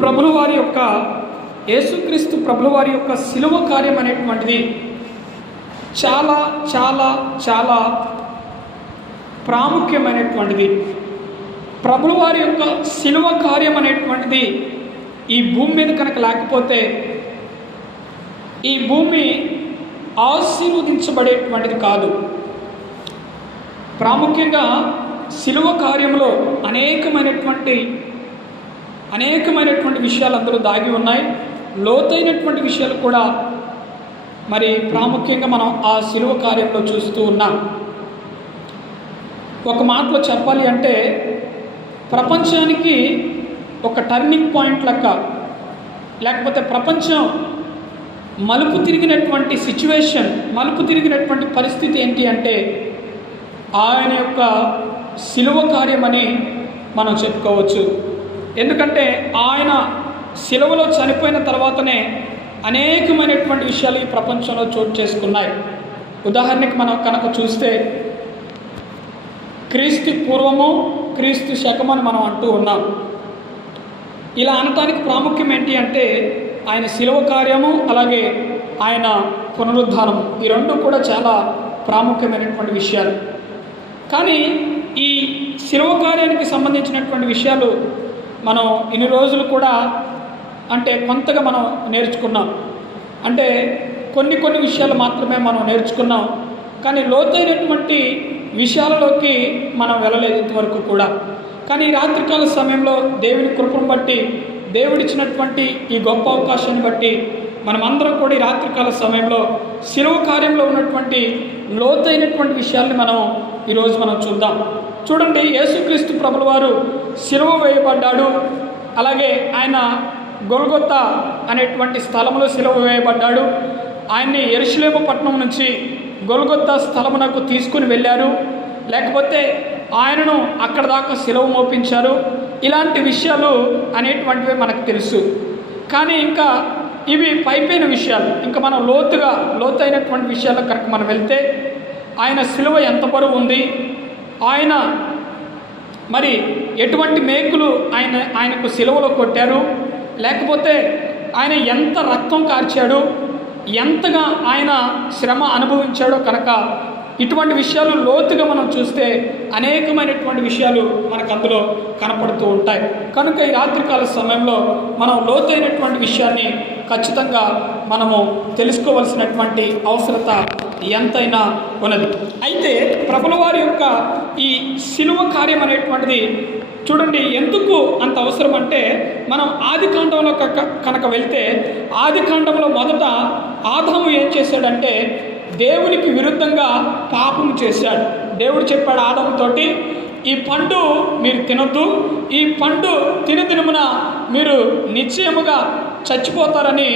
ప్రభుల వారి యొక్క యేసుక్రీస్తు ప్రభుల వారి యొక్క సిలువ కార్యం అనేటువంటిది చాలా చాలా చాలా ప్రాముఖ్యమైనటువంటిది. ప్రభుల వారి యొక్క సిలువ కార్యం అనేటువంటిది ఈ భూమి మీద కనుక లేకపోతే ఈ భూమి ఆశీర్వదించబడేటువంటిది కాదు. ప్రాముఖ్యంగా సిలువ కార్యంలో అనేకమైనటువంటి అనేకమైనటువంటి విషయాలు అందులో దాగి ఉన్నాయి. లోతైనటువంటి విషయాలు కూడా మరి ప్రాముఖ్యంగా మనం ఆ సిలువ కార్యంలో చూస్తూ ఉన్నాం. ఒక మాటలో చెప్పాలి అంటే ప్రపంచానికి ఒక టర్నింగ్ పాయింట్ లెక్క లేకపోతే ప్రపంచం మలుపు తిరిగినటువంటి సిచ్యువేషన్ మలుపు తిరిగినటువంటి పరిస్థితి ఏంటి అంటే ఆయన యొక్క సిలువ కార్యమని మనం చెప్పుకోవచ్చు. ఎందుకంటే ఆయన సెలవులో చనిపోయిన తర్వాతనే అనేకమైనటువంటి విషయాలు ఈ ప్రపంచంలో చోటు చేసుకున్నాయి. ఉదాహరణకి మనం కనుక చూస్తే క్రీస్తు పూర్వము క్రీస్తు శకము అని మనం అంటూ ఉన్నాం. ఇలా అనటానికి ప్రాముఖ్యం ఏంటి అంటే ఆయన శిలువ కార్యము అలాగే ఆయన పునరుద్ధానము. ఈ రెండు కూడా చాలా ప్రాముఖ్యమైనటువంటి విషయాలు. కానీ ఈ శిలువ కార్యానికి సంబంధించినటువంటి విషయాలు మనం ఇన్ని రోజులు కూడా అంటే కొంతగా మనం నేర్చుకున్నాం. అంటే కొన్ని కొన్ని విషయాలు మాత్రమే మనం నేర్చుకున్నాం. కానీ లోతైనటువంటి విషయాలలోకి మనం వెళ్ళలేదు ఇంతవరకు కూడా. కానీ రాత్రికాల సమయంలో దేవుని కృపను బట్టి దేవుడిచ్చినటువంటి ఈ గొప్ప అవకాశాన్ని బట్టి మనమందరం కూడా ఈ రాత్రికాల సమయంలో శిలువ కార్యంలో ఉన్నటువంటి లోతైనటువంటి విషయాల్ని మనం ఈరోజు మనం చూద్దాం. చూడండి యేసుక్రీస్తు ప్రభుల వారు సిలువ వేయబడ్డాడు. అలాగే ఆయన గొల్గొత్త అనేటువంటి స్థలంలో సిలువ వేయబడ్డాడు. ఆయన్ని ఎరుషులేము పట్టణం నుంచి గొల్గొత్త స్థలమునకు తీసుకుని వెళ్ళారు. లేకపోతే ఆయనను అక్కడ దాకా సెలవు మోపించారు. ఇలాంటి విషయాలు అనేటువంటివి మనకు తెలుసు. కానీ ఇంకా ఇవి పైపైన విషయాలు. ఇంకా మనం లోతుగా లోతైనటువంటి విషయాలకు కనుక మనం వెళ్తే ఆయన సిలువ ఎంత బరువు ఉంది? ఆయన మరి ఎటువంటి మేకులు ఆయన ఆయనకు సిలువలో కొట్టారు? లేకపోతే ఆయన ఎంత రక్తం కార్చాడు? ఎంతగా ఆయన శ్రమ అనుభవించాడో కనుక ఇటువంటి విషయాలు లోతుగా మనం చూస్తే అనేకమైనటువంటి విషయాలు మనకు అందులో కనపడుతూ ఉంటాయి. కనుక ఈ రాత్రికాల సమయంలో మనం లోతైనటువంటి విషయాన్ని ఖచ్చితంగా మనము తెలుసుకోవలసినటువంటి అవసరత ఎంతైనా ఉన్నది. అయితే ప్రభుల వారి యొక్క ఈ శిలువ కార్యం అనేటువంటిది చూడండి ఎందుకు అంత అవసరం అంటే మనం ఆది కాండంలో కనుక వెళ్తే ఆది కాండంలో మొదట ఆదాము ఏం చేశాడంటే దేవునికి విరుద్ధంగా పాపం చేశాడు. దేవుడు చెప్పాడు ఆదాముతోటి ఈ పండు మీరు తినొద్దు ఈ పండు తిని తినమున మీరు నిశ్చయముగా చచ్చిపోతారని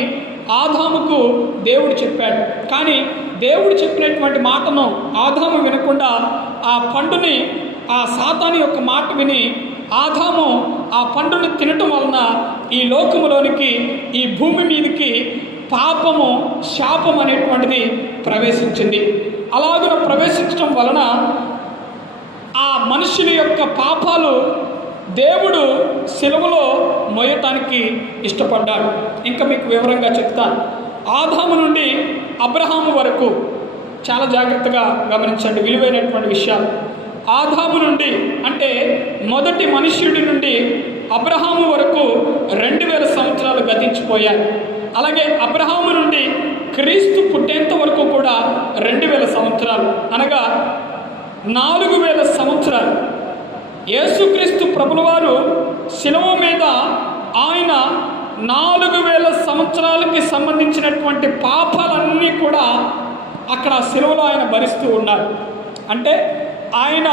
ఆదాముకు దేవుడు చెప్పాడు. కానీ దేవుడు చెప్పినటువంటి మాటను ఆదాము వినకుండా ఆ పండుని ఆ సాతాని యొక్క మాట విని ఆదాము ఆ పండును తినటం వలన ఈ లోకములోనికి ఈ భూమి మీదకి పాపము శాపం అనేటువంటిది ప్రవేశించింది. అలాగున ప్రవేశించడం వలన ఆ మనుషుల యొక్క పాపాలు దేవుడు సెలవులో మోయటానికి ఇష్టపడ్డాడు. ఇంకా మీకు వివరంగా చెప్తాను ఆదాము నుండి అబ్రహాము వరకు చాలా జాగ్రత్తగా గమనించండి. విలువైనటువంటి విషయాలు. ఆదాము నుండి అంటే మొదటి మనుష్యుడి నుండి అబ్రహాము వరకు రెండు వేల సంవత్సరాలు గతించిపోయాయి. అలాగే అబ్రహాము నుండి క్రీస్తు పుట్టేంత వరకు కూడా రెండు వేల సంవత్సరాలు అనగా నాలుగు వేల సంవత్సరాలు. యేసు ప్రభుల వారు శిలవ మీద ఆయన నాలుగు వేల సంవత్సరాలకి సంబంధించినటువంటి పాపాలన్నీ కూడా అక్కడ శిలువలో ఆయన భరిస్తూ ఉన్నారు. అంటే ఆయన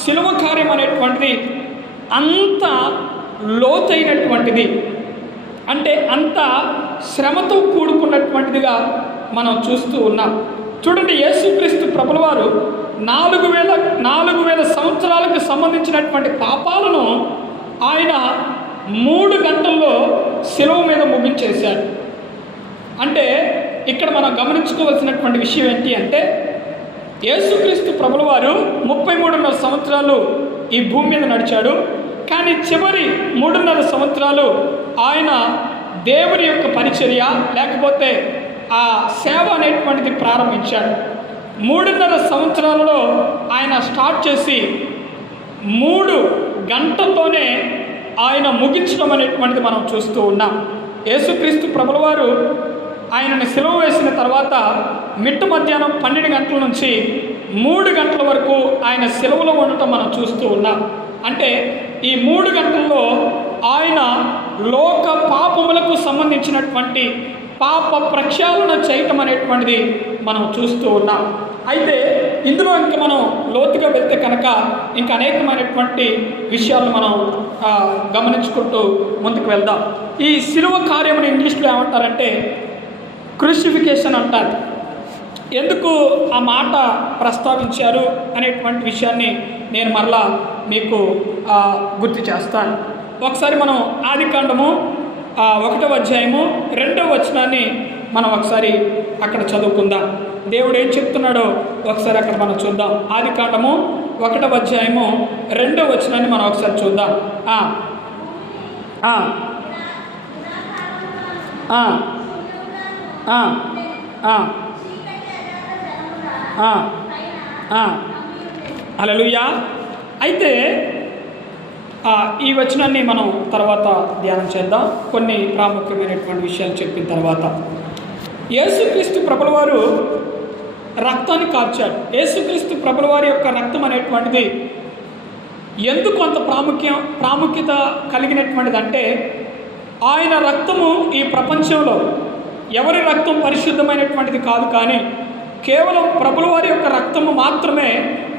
శిలువ కార్యం అనేటువంటిది అంత లోతైనటువంటిది. అంటే అంత శ్రమతో కూడుకున్నటువంటిదిగా మనం చూస్తూ ఉన్నాం. చూడండి యేసుక్రీస్తు ప్రభుల వారు నాలుగు వేల నాలుగు వేల సంవత్సరాలకు సంబంధించినటువంటి పాపాలను ఆయన మూడు గంటల్లో శిలువ మీద ముగించేశాడు. అంటే ఇక్కడ మనం గమనించుకోవాల్సినటువంటి విషయం ఏంటి అంటే యేసుక్రీస్తు ప్రభుల వారు ముప్పై మూడున్నర సంవత్సరాలు ఈ భూమి మీద నడిచాడు. కానీ చివరి మూడున్నర సంవత్సరాలు ఆయన దేవుని యొక్క పరిచర్య లేకపోతే ఆ సేవ అనేటువంటిది ప్రారంభించాడు. మూడున్నర సంవత్సరాలలో ఆయన స్టార్ట్ చేసి మూడు గంటల్లోనే ఆయన ముగించడం అనేటువంటిది మనం చూస్తూ ఉన్నాం. యేసుక్రీస్తు ప్రభుల వారు ఆయనను సెలవు వేసిన తర్వాత మిట్ట మధ్యాహ్నం పన్నెండు గంటల నుంచి మూడు గంటల వరకు ఆయన సెలవులో ఉండటం మనం చూస్తూ ఉన్నాం. అంటే ఈ మూడు గంటల్లో ఆయన లోక పాపములకు సంబంధించినటువంటి పాప ప్రక్షాళన చేయటం అనేటువంటిది మనం చూస్తూ ఉన్నాం. అయితే ఇందులో ఇంకా మనం లోతుగా వెళ్తే కనుక ఇంకా అనేకమైనటువంటి విషయాలు మనం గమనించుకుంటూ ముందుకు వెళ్దాం. ఈ శిలువ కార్యమును ఇంగ్లీష్లో ఏమంటారంటే క్రూసిఫికేషన్ అంటారు. ఎందుకు ఆ మాట ప్రస్తావించారు అనేటువంటి విషయాన్ని నేను మరలా మీకు గుర్తు చేస్తాను. ఒకసారి మనం ఆది కాండము ఆ, ఒకటవ అధ్యాయము రెండవ వచనాన్ని మనం ఒకసారి అక్కడ చదువుకుందాం దేవుడు ఏం చెప్తున్నాడో ఒకసారి అక్కడ మనం చూద్దాం ఆది కాండము ఒకటవ అధ్యాయము రెండవ వచనాన్ని మనం ఒకసారి చూద్దాం ఆ. ఆ. ఆ. ఆ. ఆ. ఆ. అయితే ఈ వచనాన్ని మనం తర్వాత ధ్యానం చేద్దాం. కొన్ని ప్రాముఖ్యమైనటువంటి విషయాలు చెప్పిన తర్వాత. యేసుక్రీస్తు ప్రభుల వారు రక్తాన్ని కార్చాడు యేసుక్రీస్తు ప్రభుల వారి యొక్క రక్తం అనేటువంటిది ఎందుకు అంత ప్రాముఖ్యం ప్రాముఖ్యత కలిగినటువంటిది అంటే ఆయన రక్తము ఈ ప్రపంచంలో ఎవరి రక్తం పరిశుద్ధమైనటువంటిది కాదు కానీ కేవలం ప్రభుల వారి యొక్క రక్తము మాత్రమే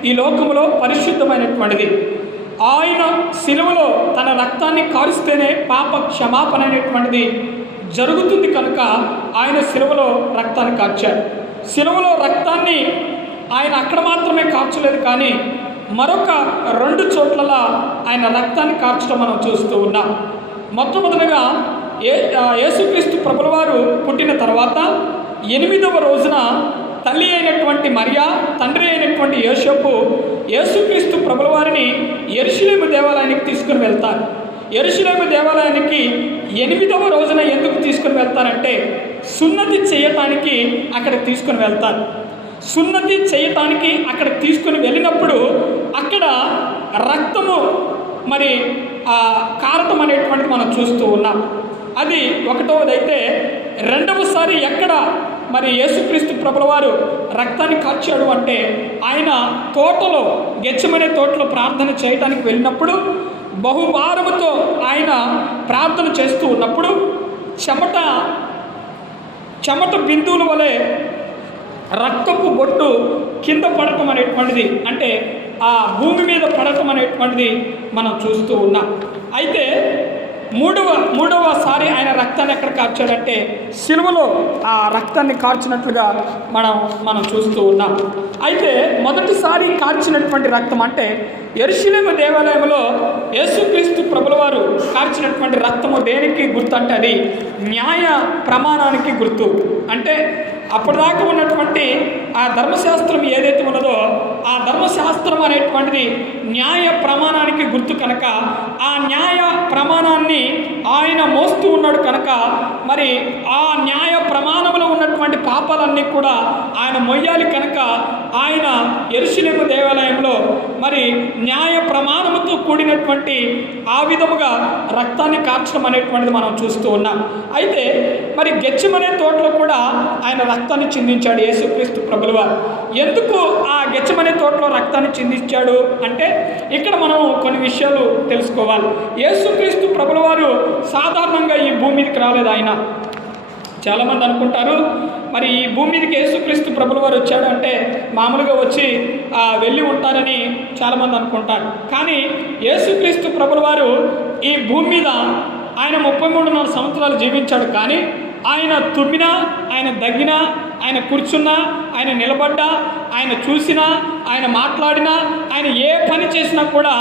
ఈ లోకములో పరిశుద్ధమైనటువంటిది. ఆయన శిలువలో తన రక్తాన్ని కారుస్తేనే పాప క్షమాపణ అనేటువంటిది జరుగుతుంది కనుక ఆయన శిలువలో రక్తాన్ని కార్చాడు. శిలువలో రక్తాన్ని ఆయన అక్కడ మాత్రమే కార్చలేదు కానీ మరొక రెండు చోట్ల ఆయన రక్తాన్ని కార్చడం మనం చూస్తూ ఉన్నాం. మొట్టమొదటిగా ఏ యేసుక్రీస్తు ప్రభుల వారు పుట్టిన తర్వాత ఎనిమిదవ రోజున తల్లి అయినటువంటి మరియా తండ్రి అయినటువంటి యేసోపు యేసుక్రీస్తు ప్రభుల వారిని ఎరుషులేము దేవాలయానికి తీసుకుని వెళ్తారు. ఎరుషులేము దేవాలయానికి ఎనిమిదవ రోజున ఎందుకు తీసుకుని వెళ్తారంటే సున్నతి చేయటానికి అక్కడికి తీసుకుని వెళ్తారు. సున్నతి చేయటానికి అక్కడ తీసుకుని వెళ్ళినప్పుడు అక్కడ రక్తము మరి ఆ కారతం అనేటువంటిది మనం చూస్తూ ఉన్నాం. అది ఒకటవదైతే రెండవసారి ఎక్కడ మరి యేసుక్రీస్తు ప్రభుల వారు రక్తాన్ని కాల్చాడు అంటే ఆయన తోటలో గెచ్చమనే తోటలో ప్రార్థన చేయటానికి వెళ్ళినప్పుడు బహుభారముతో ఆయన ప్రార్థన చేస్తూ ఉన్నప్పుడు చెమట చెమట బిందువుల వలె రక్తపు బొట్టు కింద పడటం అనేటువంటిది అంటే ఆ భూమి మీద పడటం అనేటువంటిది మనం చూస్తూ ఉన్నాం. అయితే మూడవ మూడవసారి ఆయన రక్తాన్ని ఎక్కడ కార్చాడంటే సిలువలో ఆ రక్తాన్ని కార్చినట్లుగా మనం మనం చూస్తూ ఉన్నాం. అయితే మొదటిసారి కార్చినటువంటి రక్తం అంటే ఎరుశిలేమ దేవాలయంలో యేసుక్రీస్తు ప్రభుల వారు కార్చినటువంటి రక్తము దేనికి గుర్తు అంటే అది న్యాయ ప్రమాణానికి గుర్తు. అంటే అప్పటిదాకా ఉన్నటువంటి ఆ ధర్మశాస్త్రం ఏదైతే ఉన్నదో ఆ ధర్మశాస్త్రం అనేటువంటిది న్యాయ ప్రమాణానికి గుర్తు కనుక ఆ న్యాయ ప్రమాణాన్ని ఆయన మోస్తూ ఉన్నాడు కనుక మరి ఆ న్యాయ ప్రమాణంలో ఉన్నటువంటి పాపాలన్నీ కూడా ఆయన మొయ్యాలి కనుక ఆయన ఎరుశలేము దేవాలయంలో మరి న్యాయ ప్రమాణముతో కూడినటువంటి ఆ విధముగా రక్తాన్ని కార్చడం అనేటువంటిది మనం చూస్తూ ఉన్నాం. అయితే మరి గెచ్చమనే తోటలో కూడా ఆయన రక్తాన్ని చిందించాడు యేసుక్రీస్తు ప్రభుల ఎందుకు ఆ గెచ్చమనే తోటలో రక్తాన్ని చిందించాడు? అంటే ఇక్కడ మనం కొన్ని విషయాలు తెలుసుకోవాలి. యేసుక్రీస్తు ప్రభుల వారు సాధారణంగా ఈ భూమి మీదకి రాలేదు ఆయన. చాలామంది అనుకుంటారు మరి ఈ భూమి మీదకి యేసుక్రీస్తు ప్రభుల వారు వచ్చాడు అంటే మామూలుగా వచ్చి వెళ్ళి ఉంటారని చాలామంది అనుకుంటారు. కానీ యేసుక్రీస్తు ప్రభుల వారు ఈ భూమి మీద ఆయన ముప్పై మూడున్నర సంవత్సరాలు జీవించాడు. కానీ ఆయన తుమ్మినా ఆయన దగ్గినా ఆయన కూర్చున్నా ఆయన నిలబడ్డా ఆయన చూసినా ఆయన మాట్లాడినా ఆయన ఏ పని చేసినా కూడా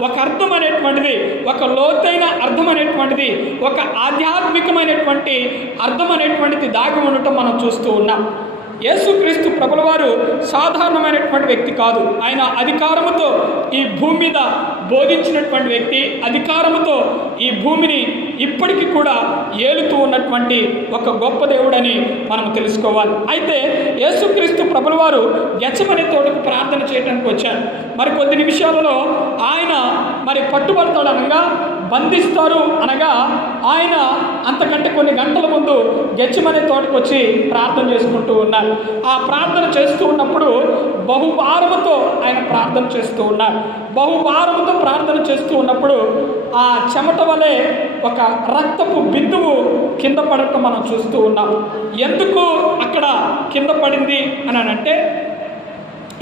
ఒక అర్థం అనేటువంటిది ఒక లోతైన అర్థం అనేటువంటిది ఒక ఆధ్యాత్మికమైనటువంటి అర్థం అనేటువంటిది దాగి ఉండటం మనం చూస్తూ ఉన్నాం. యేసుక్రీస్తు ప్రభుల వారు సాధారణమైనటువంటి వ్యక్తి కాదు. ఆయన అధికారముతో ఈ భూమి మీద బోధించినటువంటి వ్యక్తి అధికారముతో ఈ భూమిని ఇప్పటికీ కూడా ఏలుతూ ఉన్నటువంటి ఒక గొప్ప దేవుడని మనం తెలుసుకోవాలి. అయితే యేసుక్రీస్తు ప్రభుల వారు గెచ్చమనే తోటకు ప్రార్థన చేయడానికి వచ్చారు. మరి కొద్ది నిమిషాలలో ఆయన మరి పట్టుబడతాడనగా బంధిస్తారు అనగా ఆయన అంతకంటే కొన్ని గంటల ముందు గెచ్చమనే తోటకు వచ్చి ప్రార్థన చేసుకుంటూ ఉన్నారు. ఆ ప్రార్థన చేస్తూ ఉన్నప్పుడు బహుభారముతో ఆయన ప్రార్థన చేస్తూ ఉన్నారు. బహుభారముతో ప్రార్థన చేస్తూ ఉన్నప్పుడు ఆ చెమట వలె ఒక రక్తపు బిందువు కింద పడటం మనం చూస్తూ ఉన్నాం. ఎందుకు అక్కడ కింద పడింది అని అంటే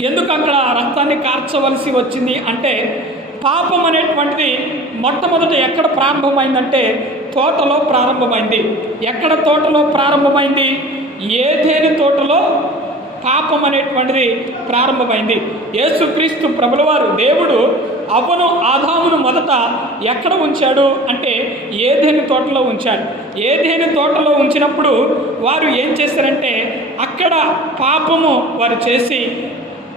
ఎందుకు అక్కడ రక్తాన్ని కార్చవలసి వచ్చింది అంటే పాపం అనేటువంటిది మొట్టమొదట ఎక్కడ ప్రారంభమైందంటే తోటలో ప్రారంభమైంది. ఎక్కడ తోటలో ప్రారంభమైంది? ఏదేని తోటలో పాపం అనేటువంటిది ప్రారంభమైంది. యేసుక్రీస్తు ప్రభులవారు దేవుడు అవ్వను ఆదామును మొదట ఎక్కడ ఉంచాడు అంటే ఏదేని తోటలో ఉంచాడు. ఏదేని తోటలో ఉంచినప్పుడు వారు ఏం చేశారంటే అక్కడ పాపము వారు చేసి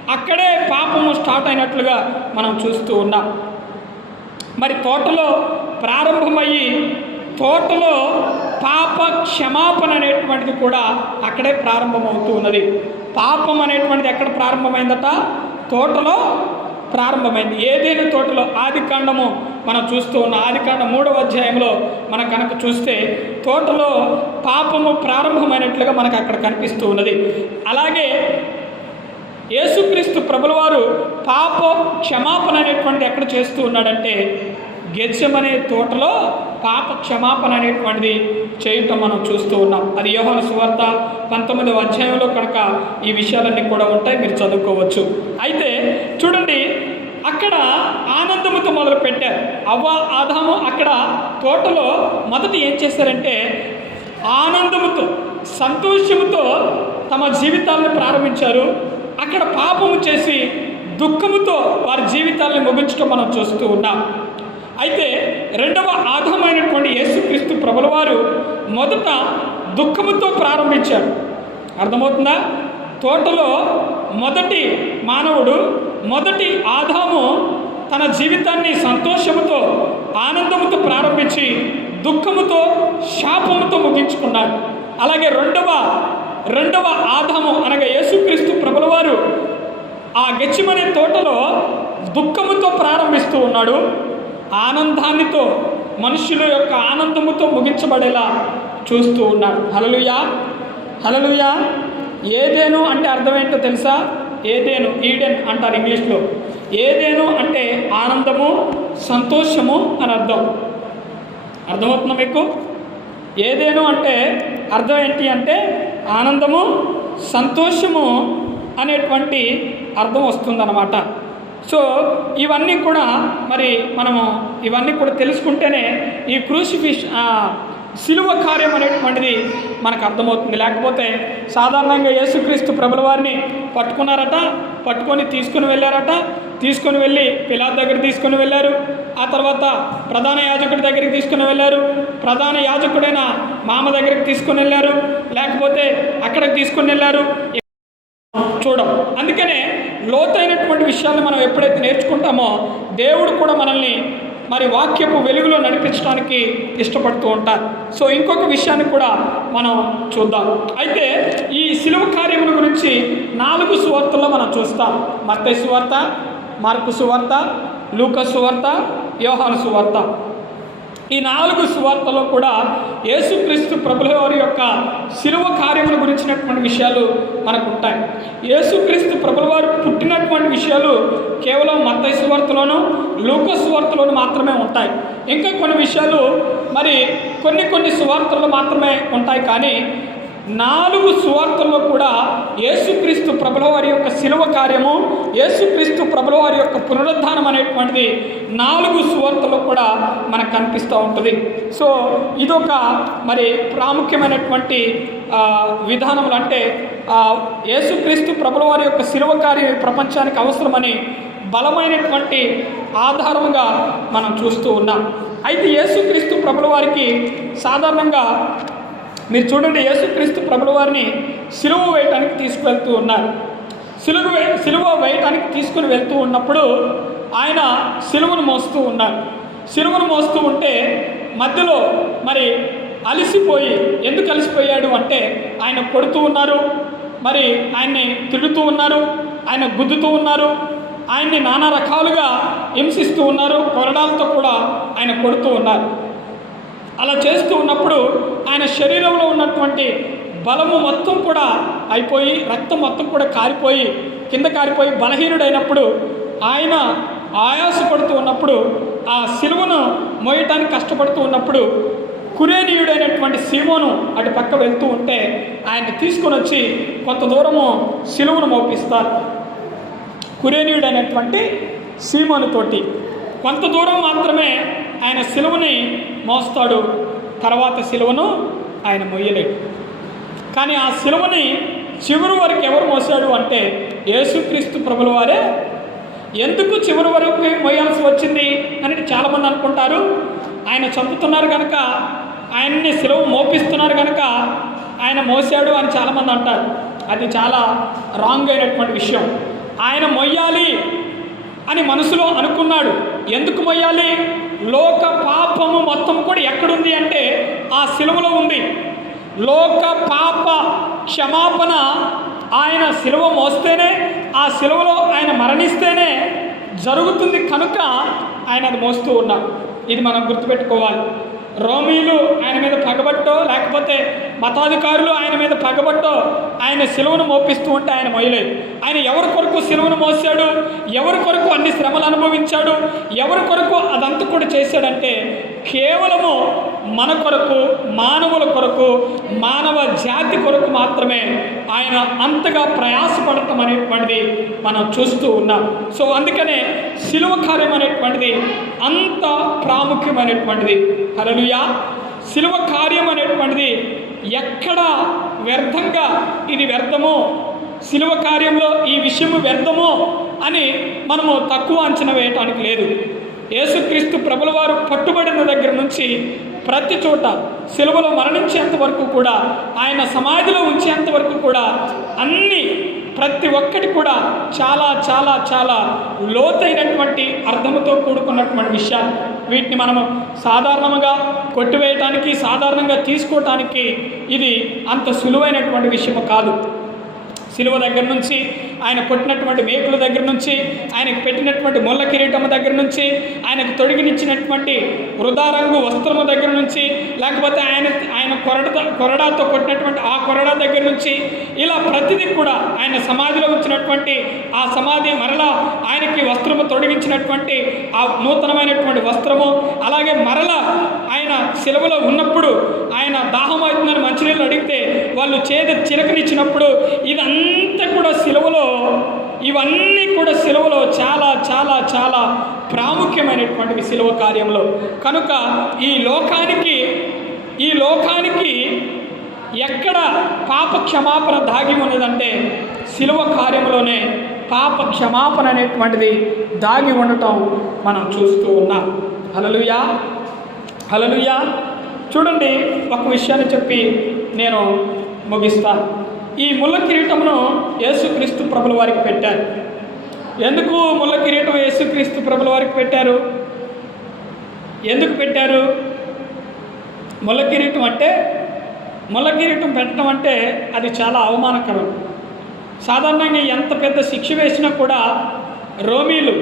అక్కడే పాపము స్టార్ట్ అయినట్లుగా మనం చూస్తూ ఉన్నాం. మరి తోటలో ప్రారంభమయ్యి తోటలో పాప క్షమాపణ అనేటువంటిది కూడా అక్కడే ప్రారంభమవుతూ ఉన్నది. పాపం అనేటువంటిది ఎక్కడ ప్రారంభమైందట? తోటలో ప్రారంభమైంది. ఏదైనా తోటలో? ఆది కాండము మనం చూస్తూ ఉన్న. ఆది కాండ మూడవ అధ్యాయంలో మనం కనుక చూస్తే తోటలో పాపము ప్రారంభమైనట్లుగా మనకు అక్కడ కనిపిస్తూ ఉన్నది. అలాగే యేసుక్రీస్తు ప్రభులవారు పాప క్షమాపణ అనేటువంటిది ఎక్కడ చేస్తూ ఉన్నాడంటే గెచ్చమనే తోటలో పాప క్షమాపణ అనేటువంటిది చేయటం మనం చూస్తూ ఉన్నాం. అది యోహన సువార్త పంతొమ్మిదవ అధ్యాయంలో కనుక ఈ విషయాలన్నీ కూడా ఉంటాయి మీరు చదువుకోవచ్చు. అయితే చూడండి అక్కడ ఆనందముతో మొదలు పెట్టారు అవ్వ ఆదాము అక్కడ తోటలో మొదట ఏం చేశారంటే ఆనందముతో సంతోషముతో తమ జీవితాలను ప్రారంభించారు. అక్కడ పాపము చేసి దుఃఖముతో వారి జీవితాలను ముగించడం మనం చూస్తూ ఉన్నాం. అయితే రెండవ ఆధారమైనటువంటి యేసుక్రీస్తు ప్రభుల వారు మొదట దుఃఖముతో ప్రారంభించారు. అర్థమవుతుందా? తోటలో మొదటి మానవుడు మొదటి ఆదాము తన జీవితాన్ని సంతోషముతో ఆనందముతో ప్రారంభించి దుఃఖముతో శాపముతో ముగించుకున్నాడు. అలాగే రెండవ రెండవ ఆదాము అనగా యేసుక్రీస్తు ప్రభుల వారు ఆ గెచ్చిమనే తోటలో దుఃఖముతో ప్రారంభిస్తూ ఉన్నాడు. ఆనందాన్నితో మనుషుల యొక్క ఆనందముతో ముగించబడేలా చూస్తూ ఉన్నాడు. హలలుయా హలలుయా ఏదేను అంటే అర్థం ఏంటో తెలుసా? ఏదేను? ఈడెన్ అంటారు ఇంగ్లీష్లో. ఏదేను అంటే ఆనందము సంతోషము అని అర్థం. అర్థమవుతుందా మీకు? ఏదేను అంటే అర్థం ఏంటి అంటే ఆనందము సంతోషము అనేటువంటి అర్థం వస్తుందన్నమాట. సో ఇవన్నీ కూడా మరి మనము ఇవన్నీ కూడా తెలుసుకుంటేనే ఈ క్రూసిఫిష్ సిలువ కార్యం అనేటువంటిది మనకు అర్థమవుతుంది. లేకపోతే సాధారణంగా యేసుక్రీస్తు ప్రభుల వారిని పట్టుకున్నారట పట్టుకొని తీసుకుని వెళ్ళారట తీసుకొని వెళ్ళి పిలా దగ్గర తీసుకొని వెళ్ళారు ఆ తర్వాత ప్రధాన యాజకుడి దగ్గరికి తీసుకుని వెళ్ళారు ప్రధాన యాజకుడైన మామ దగ్గరికి తీసుకొని వెళ్ళారు లేకపోతే అక్కడికి తీసుకొని వెళ్ళారు. చూడం. అందుకనే లోతైనటువంటి విషయాలను మనం ఎప్పుడైతే నేర్చుకుంటామో దేవుడు కూడా మనల్ని మరి వాక్యపు వెలుగులో నడిపించడానికి ఇష్టపడుతూ ఉంటారు. సో ఇంకొక విషయాన్ని కూడా మనం చూద్దాం. అయితే ఈ సిలువ కార్యముల గురించి నాలుగు సువార్తల్లో మనం చూస్తాం. మత్తయి సువార్త మార్కు సువార్త లూక సువార్త యోహాను సువార్త. ఈ నాలుగు సువార్తలో కూడా యేసుక్రీస్తు ప్రభుల వారి యొక్క శిలువ కార్యముల గురించినటువంటి విషయాలు మనకు ఉంటాయి యేసుక్రీస్తు ప్రభుల వారు పుట్టినటువంటి విషయాలు కేవలం మత్తయి సువార్తలోను లూక సువార్తలోను మాత్రమే ఉంటాయి. ఇంకా కొన్ని విషయాలు మరి కొన్ని కొన్ని సువార్తల్లో మాత్రమే ఉంటాయి. కానీ నాలుగు సువార్తల్లో కూడా యేసుక్రీస్తు ప్రభుల వారి యొక్క శిలువ కార్యము యేసుక్రీస్తు ప్రభుల వారి యొక్క పునరుద్ధానం అనేటువంటిది నాలుగు సువార్తల్లో కూడా మనకు కనిపిస్తూ ఉంటుంది. సో ఇదొక మరి ప్రాముఖ్యమైనటువంటి విధానములు అంటే యేసుక్రీస్తు ప్రభుల వారి యొక్క శిలువ కార్యం ప్రపంచానికి అవసరమని బలమైనటువంటి ఆధారముగా మనం చూస్తూ ఉన్నాం. అయితే యేసుక్రీస్తు ప్రభుల వారికి సాధారణంగా మీరు చూడండి యేసుక్రీస్తు ప్రభుల వారిని సిలువ వేయటానికి తీసుకువెళ్తూ ఉన్నారు. సిలువ వే- సిలువ వేయటానికి తీసుకుని వెళ్తూ ఉన్నప్పుడు ఆయన సిలువను మోస్తూ ఉన్నారు. సిలువను మోస్తూ ఉంటే మధ్యలో మరి అలసిపోయి ఎందుకు అలసిపోయాడు అంటే ఆయన కొడుతూ ఉన్నారు మరి ఆయన్ని తిడుతూ ఉన్నారు ఆయన గుద్దుతూ ఉన్నారు ఆయన్ని నానా రకాలుగా హింసిస్తూ ఉన్నారు కొరడాలతో కూడా ఆయన కొడుతూ ఉన్నారు. అలా చేస్తూ ఉన్నప్పుడు ఆయన శరీరంలో ఉన్నటువంటి బలము మొత్తం కూడా అయిపోయి రక్తం మొత్తం కూడా కారిపోయి కింద కారిపోయి బలహీనుడైనప్పుడు ఆయన ఆయాసపడుతూ ఉన్నప్పుడు ఆ సిలువను మోయటానికి కష్టపడుతూ ఉన్నప్పుడు కురేనీయుడైనటువంటి సీమోను అటు పక్క వెళ్తూ ఉంటే ఆయన్ని తీసుకొని వచ్చి కొంత దూరము సిలువను మోపిస్తారు. కురేనీయుడైనటువంటి సీమోనుతోటి కొంత దూరం మాత్రమే ఆయన సిలువని మోస్తాడు. తర్వాత సిలువను ఆయన మొయ్యలేడు. కానీ ఆ సిలువని చివరి వరకు ఎవరు మోసాడు అంటే యేసుక్రీస్తు ప్రభుల వారే. ఎందుకు చివరి వరకు మోయాల్సి వచ్చింది అని చాలామంది అనుకుంటారు. ఆయన చంపుతున్నారు కనుక ఆయన్ని సిలువ మోపిస్తున్నారు కనుక ఆయన మోసాడు అని చాలామంది అంటారు. అది చాలా రాంగ్ అయినటువంటి విషయం. ఆయన మొయ్యాలి అని మనసులో అనుకున్నాడు. ఎందుకు మొయ్యాలి లోక పాపము మొత్తం కూడా ఎక్కడుంది అంటే ఆ సిలువలో ఉంది. లోక పాప క్షమాపణ ఆయన సిలువ మోస్తేనే ఆ సిలువలో ఆయన మరణిస్తేనే జరుగుతుంది కనుక ఆయన అది మోస్తూ ఉన్నారు ఇది మనం గుర్తుపెట్టుకోవాలి. రోమీలు ఆయన మీద పగబట్టో లేకపోతే మతాధికారులు ఆయన మీద పగబట్టో ఆయన సెలవును మోపిస్తూ ఉంటే ఆయన మొయ్యలేదు ఆయన ఎవరి కొరకు సెలవును మోసాడు ఎవరి కొరకు అన్ని శ్రమలు అనుభవించాడు? ఎవరి కొరకు అదంతా కూడా చేశాడంటే కేవలము మన కొరకు మానవుల కొరకు మానవ జాతి కొరకు మాత్రమే ఆయన అంతగా ప్రయాసపడటం అనేటువంటిది మనం చూస్తూ ఉన్నాం. సో అందుకనే శిలువ కార్యం అనేటువంటిది అంత ప్రాముఖ్యమైనటువంటిది. హరలుయా శిలువ కార్యం అనేటువంటిది ఎక్కడ వ్యర్థంగా ఇది వ్యర్థమో శిలువ కార్యంలో ఈ విషయము వ్యర్థమో అని మనము తక్కువ అంచనా వేయటానికి లేదు. యేసుక్రీస్తు ప్రభుల వారు పట్టుబడిన దగ్గర నుంచి ప్రతి చోట సిలువలో మరణించేంత వరకు కూడా ఆయన సమాధిలో ఉంచేంత వరకు కూడా అన్ని ప్రతి ఒక్కటి కూడా చాలా చాలా చాలా లోతైనటువంటి అర్థముతో కూడుకున్నటువంటి విషయాలు. వీటిని మనము సాధారణంగా కొట్టివేయటానికి సాధారణంగా తీసుకోవటానికి ఇది అంత సులువైనటువంటి విషయం కాదు. సిలువ దగ్గర నుంచి ఆయన కొట్టినటువంటి మేకుల దగ్గర నుంచి ఆయనకు పెట్టినటువంటి ముళ్ళ కిరీటము దగ్గర నుంచి ఆయనకు తొడిగినిచ్చినటువంటి వృధా రంగు వస్త్రము దగ్గర నుంచి లేకపోతే ఆయన ఆయన కొరడ కొరడాతో కొట్టినటువంటి ఆ కొరడా దగ్గర నుంచి ఇలా ప్రతిదీ కూడా ఆయన సమాధిలో ఉంచినటువంటి ఆ సమాధి మరలా ఆయనకి వస్త్రము తొడిగించినటువంటి ఆ నూతనమైనటువంటి వస్త్రము అలాగే మరలా ఆయన సిలువలో ఉన్నప్పుడు ఆయన దాహం అవుతుందని మంచినీళ్ళు అడిగితే వాళ్ళు చేద చిలకనిచ్చినప్పుడు ఇదంతా కూడా సిలువలో ఇవన్నీ కూడా సిలువలో చాలా చాలా చాలా ప్రాముఖ్యమైనటువంటివి సిలువ కార్యంలో. కనుక ఈ లోకానికి ఈ లోకానికి ఎక్కడ పాప క్షమాపణ దాగి ఉన్నదంటే సిలువ కార్యంలోనే పాప క్షమాపణ అనేటువంటిది దాగి ఉండటం మనం చూస్తూ ఉన్నాం. హలలుయా హలలుయా చూడండి ఒక విషయాన్ని చెప్పి నేను ముగిస్తాను ఈ ముళ్ళ కిరీటమును యేసుక్రీస్తు ప్రభుల వారికి పెట్టారు. ఎందుకు ముళ్ళ కిరీటం యేసుక్రీస్తు ప్రభుల వారికి పెట్టారు? ఎందుకు పెట్టారు? ముళ్ళ కిరీటం అంటే ముళ్ళ కిరీటం పెట్టడం అంటే అది చాలా అవమానకరం. సాధారణంగా ఎంత పెద్ద శిక్ష వేసినా కూడా రోమీలు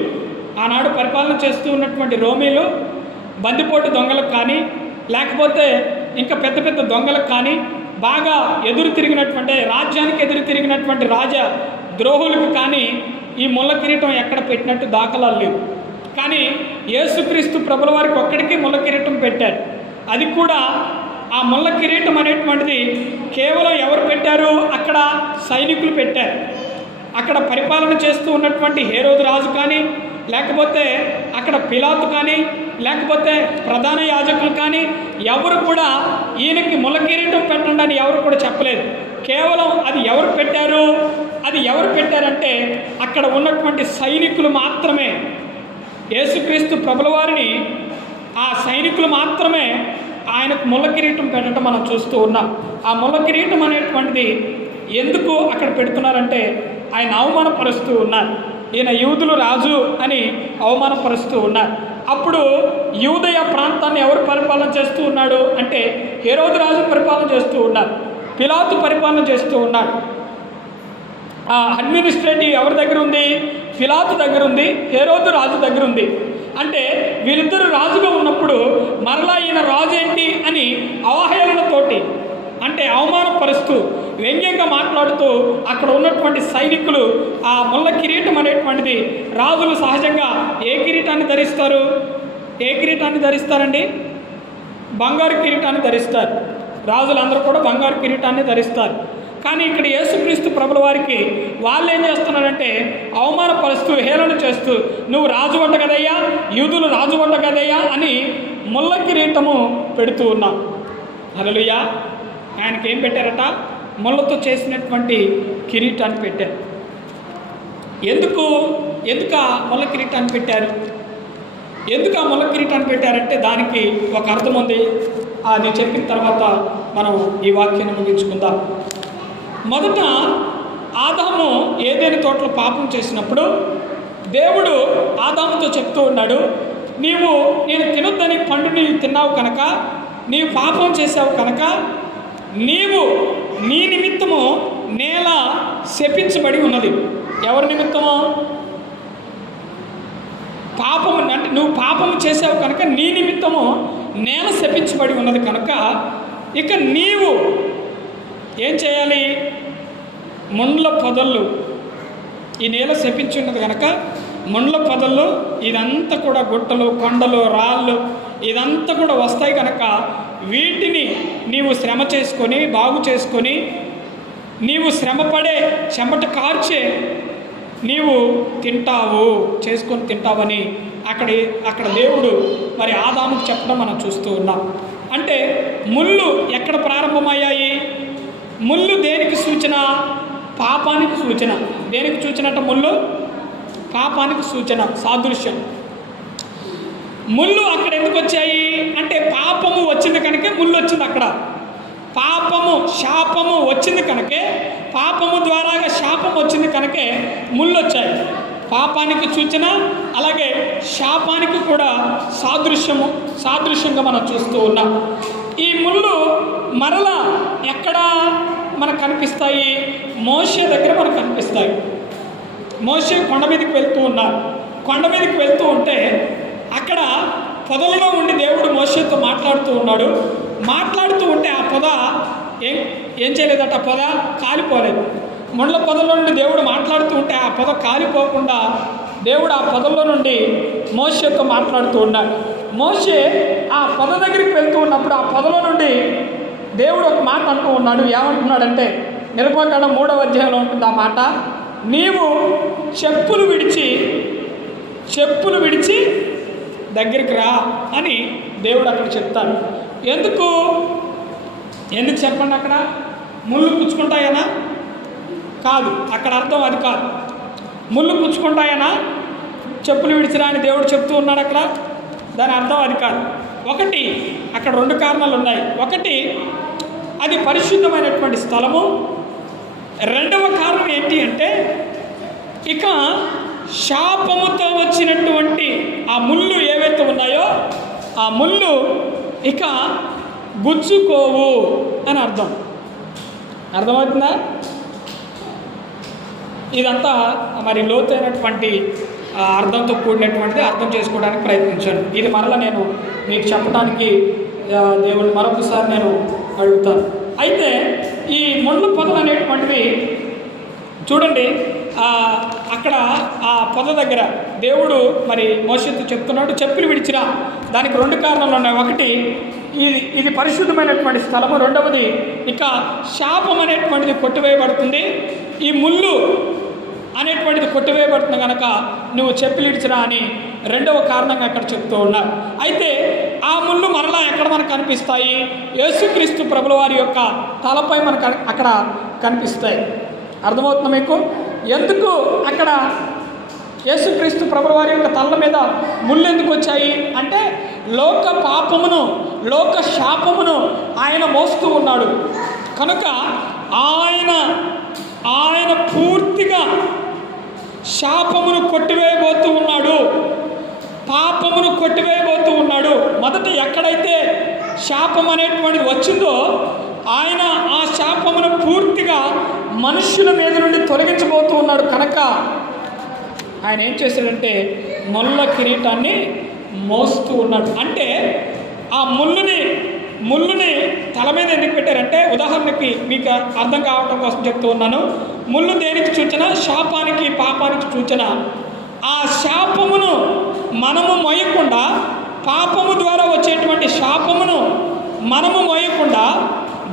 ఆనాడు పరిపాలన చేస్తూ ఉన్నటువంటి రోమీలు బందిపోటు దొంగలకు కానీ లేకపోతే ఇంకా పెద్ద పెద్ద దొంగలకు కానీ బాగా ఎదురు తిరిగినటువంటి రాజ్యానికి ఎదురు తిరిగినటువంటి రాజా ద్రోహులకు కానీ ఈ ముళ్ళ కిరీటం ఎక్కడ పెట్టినట్టు దాఖలాలు లేవు. కానీ యేసుక్రీస్తు ప్రభుల వారికి ఒక్కడికి ముళ్ళ కిరీటం పెట్టారు అది కూడా ఆ ముళ్ళ కిరీటం అనేటువంటిది కేవలం ఎవరు పెట్టారు అక్కడ సైనికులు పెట్టారు. అక్కడ పరిపాలన చేస్తూ ఉన్నటువంటి హేరోదు రాజు కానీ లేకపోతే అక్కడ పిలాతు కానీ లేకపోతే ప్రధాన యాజకులు కానీ ఎవరు కూడా ఈయనకి ములకిరీటం పెట్టండి అని ఎవరు కూడా చెప్పలేదు. కేవలం అది ఎవరు పెట్టారు? అది ఎవరు పెట్టారంటే అక్కడ ఉన్నటువంటి సైనికులు మాత్రమే. యేసుక్రీస్తు ప్రభుల వారిని ఆ సైనికులు మాత్రమే ఆయనకు ముళ్ళ కిరీటం పెట్టడం మనం చూస్తూ ఉన్నాం. ఆ ముళ్ళ కిరీటం అనేటువంటిది ఎందుకు అక్కడ పెడుతున్నారంటే ఆయన అవమానపరుస్తూ ఉన్నారు. ఈయన యూదులు రాజు అని అవమానపరుస్తూ ఉన్నారు. అప్పుడు యూదయ ప్రాంతాన్ని ఎవరు పరిపాలన చేస్తూ ఉన్నాడు అంటే హేరోదు రాజు పరిపాలన చేస్తూ ఉన్నారు. పిలాతు పరిపాలన చేస్తూ ఉన్నాడు ఆ అడ్మినిస్ట్రేటివ్ ఎవరి దగ్గర ఉంది? ఫిలాతు దగ్గర ఉంది హేరోదు రాజు దగ్గర ఉంది. అంటే వీరిద్దరు రాజుగా ఉన్నప్పుడు మరలా ఈయన రాజు ఏంటి అని అవహేళనతోటి అంటే అవమానపరుస్తూ వ్యంగ్యంగా మాట్లాడుతూ అక్కడ ఉన్నటువంటి సైనికులు ఆ ముళ్ళ కిరీటం అనేటువంటిది రాజులు సహజంగా ఏ కిరీటాన్ని ధరిస్తారు? ఏ కిరీటాన్ని ధరిస్తారండి? బంగారు కిరీటాన్ని ధరిస్తారు. రాజులందరూ కూడా బంగారు కిరీటాన్ని ధరిస్తారు. కానీ ఇక్కడ యేసుక్రీస్తు ప్రభుల వారికి వాళ్ళు ఏం చేస్తున్నారంటే అవమానపరుస్తూ హేళన చేస్తూ నువ్వు రాజు వంట కదయ్యా? యూదులు రాజు వంట కదయ్యా? అని ముళ్ళ కిరీటము పెడుతూ ఉన్నాం. హల్లెలూయా. ఆయనకి ఏం పెట్టారట? ముళ్ళతో చేసినటువంటి కిరీటాన్ని పెట్టారు. ఎందుకు? ఎందుకు ఆ ముళ్ళ కిరీటాన్ని పెట్టారు? ఎందుకు ఆ ముళ్ళ కిరీటాన్ని పెట్టారంటే దానికి ఒక అర్థం ఉంది. అది చెప్పిన తర్వాత మనం ఈ వాక్యాన్ని ముగించుకుందాం. మొదట ఆదాము ఏదైనా తోటలో పాపం చేసినప్పుడు దేవుడు ఆదాముతో చెప్తూ ఉన్నాడు నీవు నేను తినొద్దని పండుని తిన్నావు కనుక నీవు పాపం చేసావు కనుక నీవు నీ నిమిత్తము నేల శపించబడి ఉన్నది. ఎవరి నిమిత్తము? పాపము అంటే నువ్వు పాపము చేసావు కనుక నీ నిమిత్తము నేల శపించబడి ఉన్నది కనుక ఇక నీవు ఏం చేయాలి? ముండ్ల పొదళ్ళు. ఈ నేల శపించి ఉన్నది కనుక ముండ్ల పొదళ్ళు ఇదంతా కూడా గుట్టలు కొండలు రాళ్ళు ఇదంతా కూడా వస్తాయి కనుక వీటిని నీవు శ్రమ చేసుకొని బాగు చేసుకొని నీవు శ్రమపడే చెమట కార్చే నీవు తింటావు చేసుకొని తింటావని అక్కడ అక్కడ దేవుడు మరి ఆదాముకు చెప్పడం మనం చూస్తూ ఉన్నాం. అంటే ముళ్ళు ఎక్కడ ప్రారంభమయ్యాయి? ముళ్ళు దేనికి సూచన? పాపానికి సూచన. దేనికి సూచన అంటే ముళ్ళు? పాపానికి సూచన సాదృశ్యం. ముళ్ళు అక్కడ ఎందుకు వచ్చాయి? అంటే వచ్చింది కనుక ముళ్ళు వచ్చింది అక్కడ. పాపము శాపము వచ్చింది కనుకే పాపము ద్వారాగా శాపం వచ్చింది కనుకే ముళ్ళు వచ్చాయి. పాపానికి సూచన అలాగే శాపానికి కూడా సాదృశ్యము సాదృశ్యంగా మనం చూస్తూ ఉన్నాం. ఈ ముళ్ళు మరలా ఎక్కడ మనకు కనిపిస్తాయి? మోసే దగ్గర మనకు కనిపిస్తాయి. మోసే కొండ మీదకి వెళ్తూ ఉన్నారు. కొండ మీదకి వెళ్తూ ఉంటే అక్కడ పొదలలో ఉండి దేవుడు మోషేతో మాట్లాడుతూ ఉన్నాడు. మాట్లాడుతూ ఉంటే ఆ పొద ఏం ఏం చేయలేదట ఆ పొద? కాలిపోలేదు. మండల పొదలో నుండి దేవుడు మాట్లాడుతూ ఉంటే ఆ పొద కాలిపోకుండా దేవుడు ఆ పొదల్లో నుండి మోషేతో మాట్లాడుతూ ఉన్నాడు. మోషే ఆ పొద దగ్గరికి వెళ్తూ ఉన్నప్పుడు ఆ పొదలో నుండి దేవుడు ఒక మాట అంటూ ఉన్నాడు. ఏమంటున్నాడంటే నిర్భకాండం మూడవ అధ్యాయంలో ఉంటుంది ఆ మాట. నీవు చెప్పులు విడిచి చెప్పులు విడిచి దగ్గరికి రా అని దేవుడు అక్కడ చెప్తాడు. ఎందుకు? ఎందుకు చెప్పండి అక్కడ? ముళ్ళు పుచ్చుకుంటాయనా? కాదు అక్కడ అర్థం అది కాదు. ముళ్ళు పుచ్చుకుంటాయనా? చెప్పులు విడిచిరా అని దేవుడు చెప్తూ ఉన్నాడు అక్కడ. దాని అర్థం అది కాదు. ఒకటి అక్కడ రెండు కారణాలు ఉన్నాయి. ఒకటి అది పరిశుద్ధమైనటువంటి స్థలము. రెండవ కారణం ఏంటి అంటే ఇక శాపముతో వచ్చినటువంటి ఆ ముళ్ళు ఏవైతే ఉన్నాయో ఆ ముళ్ళు ఇక గుచ్చుకోవు అని అర్థం. అర్థమవుతుందా? ఇదంతా మరి లోతైనటువంటి అర్థంతో కూడినటువంటిది అర్థం చేసుకోవడానికి ప్రయత్నించాను ఇది మరలా నేను మీకు చెప్పడానికి దేవుడిని దేవుని మరొకసారి నేను అడుగుతాను. అయితే ఈ ముళ్ళు పొదలు అనేటువంటివి చూడండి. అక్కడ ఆ పొద దగ్గర దేవుడు మరి మోసతో చెప్తున్నాడు చెప్పులు విడిచిరా దానికి రెండు కారణాలు ఉన్నాయి. ఒకటి ఇది ఇది పరిశుద్ధమైనటువంటి స్థలము. రెండవది ఇక శాపం అనేటువంటిది కొట్టివేయబడుతుంది. ఈ ముళ్ళు అనేటువంటిది కొట్టివేయబడుతుంది కనుక నువ్వు చెప్పులు ఇడిచిరా అని రెండవ కారణంగా అక్కడ చెప్తూ ఉన్నారు. అయితే ఆ ముళ్ళు మరలా ఎక్కడ మనకు కనిపిస్తాయి? యేసుక్రీస్తు ప్రభుల వారి యొక్క తలపై మనకు అక్కడ కనిపిస్తాయి. అర్థమవుతుంది మీకు? ఎందుకు అక్కడ యేసుక్రీస్తు ప్రభువారి యొక్క తల మీద ముళ్ళు ఎందుకు వచ్చాయి? అంటే లోక పాపమును లోక శాపమును ఆయన మోస్తూ ఉన్నాడు. కనుక ఆయన ఆయన పూర్తిగా శాపమును కొట్టివేయబోతూ ఉన్నాడు. పాపమును కొట్టివేయబోతూ ఉన్నాడు. మొదట ఎక్కడైతే శాపం అనేటువంటిది వచ్చిందో ఆయన ఆ శాపమును పూర్తి మనుష్యుల మీద నుండి తొలగించబోతూ ఉన్నాడు కనుక ఆయన ఏం చేశాడంటే ముళ్ళ కిరీటాన్ని మోస్తూ ఉన్నాడు. అంటే ఆ ముళ్ళుని ముళ్ళుని తల మీద ఎందుకు పెట్టారంటే ఉదాహరణకి మీకు అర్థం కావటం కోసం చెప్తూ ఉన్నాను. ముళ్ళు దేనికి సూచన? శాపానికి పాపానికి సూచన. ఆ శాపమును మనము మొయ్యకుండా పాపము ద్వారా వచ్చేటువంటి శాపమును మనము మోయకుండా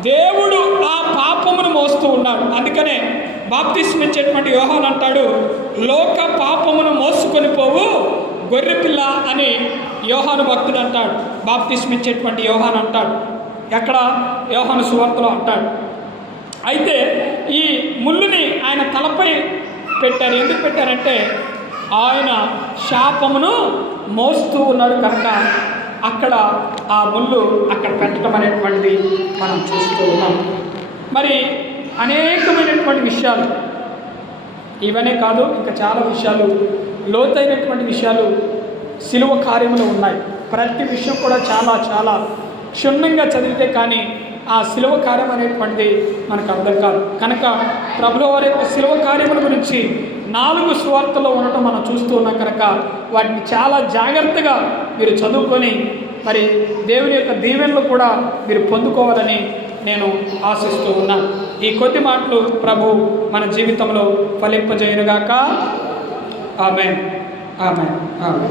దేవుడు ఆ పాపమును మోస్తూ ఉన్నాడు. అందుకనే బాప్తిస్మ ఇచ్చేటువంటి యోహాన్ అంటాడు లోక పాపమును మోసుకొని పోవు గొర్రెపిల్ల అని యోహాను భక్తుడు అంటాడు. బాప్తిస్మ ఇచ్చేటువంటి యోహాన్ అంటాడు. ఎక్కడ? యోహాను సువార్తలో అంటాడు. అయితే ఈ ముళ్ళుని ఆయన తలపై పెట్టారు. ఎందుకు పెట్టారంటే ఆయన శాపమును మోస్తూ ఉన్నాడు కనుక అక్కడ ఆ ముళ్ళు అక్కడ పెట్టడం అనేటువంటిది మనం చూస్తూ ఉన్నాం. మరి అనేకమైనటువంటి విషయాలు. ఇవనే కాదు ఇంకా చాలా విషయాలు లోతైనటువంటి విషయాలు సిలువ కార్యములు ఉన్నాయి. ప్రతి విషయం కూడా చాలా చాలా క్షుణ్ణంగా చదివితే కానీ ఆ సిలువ కార్యం అనేటువంటిది మనకు అర్థం కాదు. కనుక ప్రభుల వారి యొక్క సిలువ కార్యముల గురించి నాలుగు స్వార్థలో ఉండటం మనం చూస్తూ ఉన్నాం కనుక వాటిని చాలా జాగ్రత్తగా మీరు చదువుకొని మరి దేవుని యొక్క దీవెనలు కూడా మీరు పొందుకోవాలని నేను ఆశిస్తూ ఉన్నాను ఈ కొద్ది మాటలు ప్రభు మన జీవితంలో ఫలింపజేయునుగాక. ఆమె ఆమె ఆమె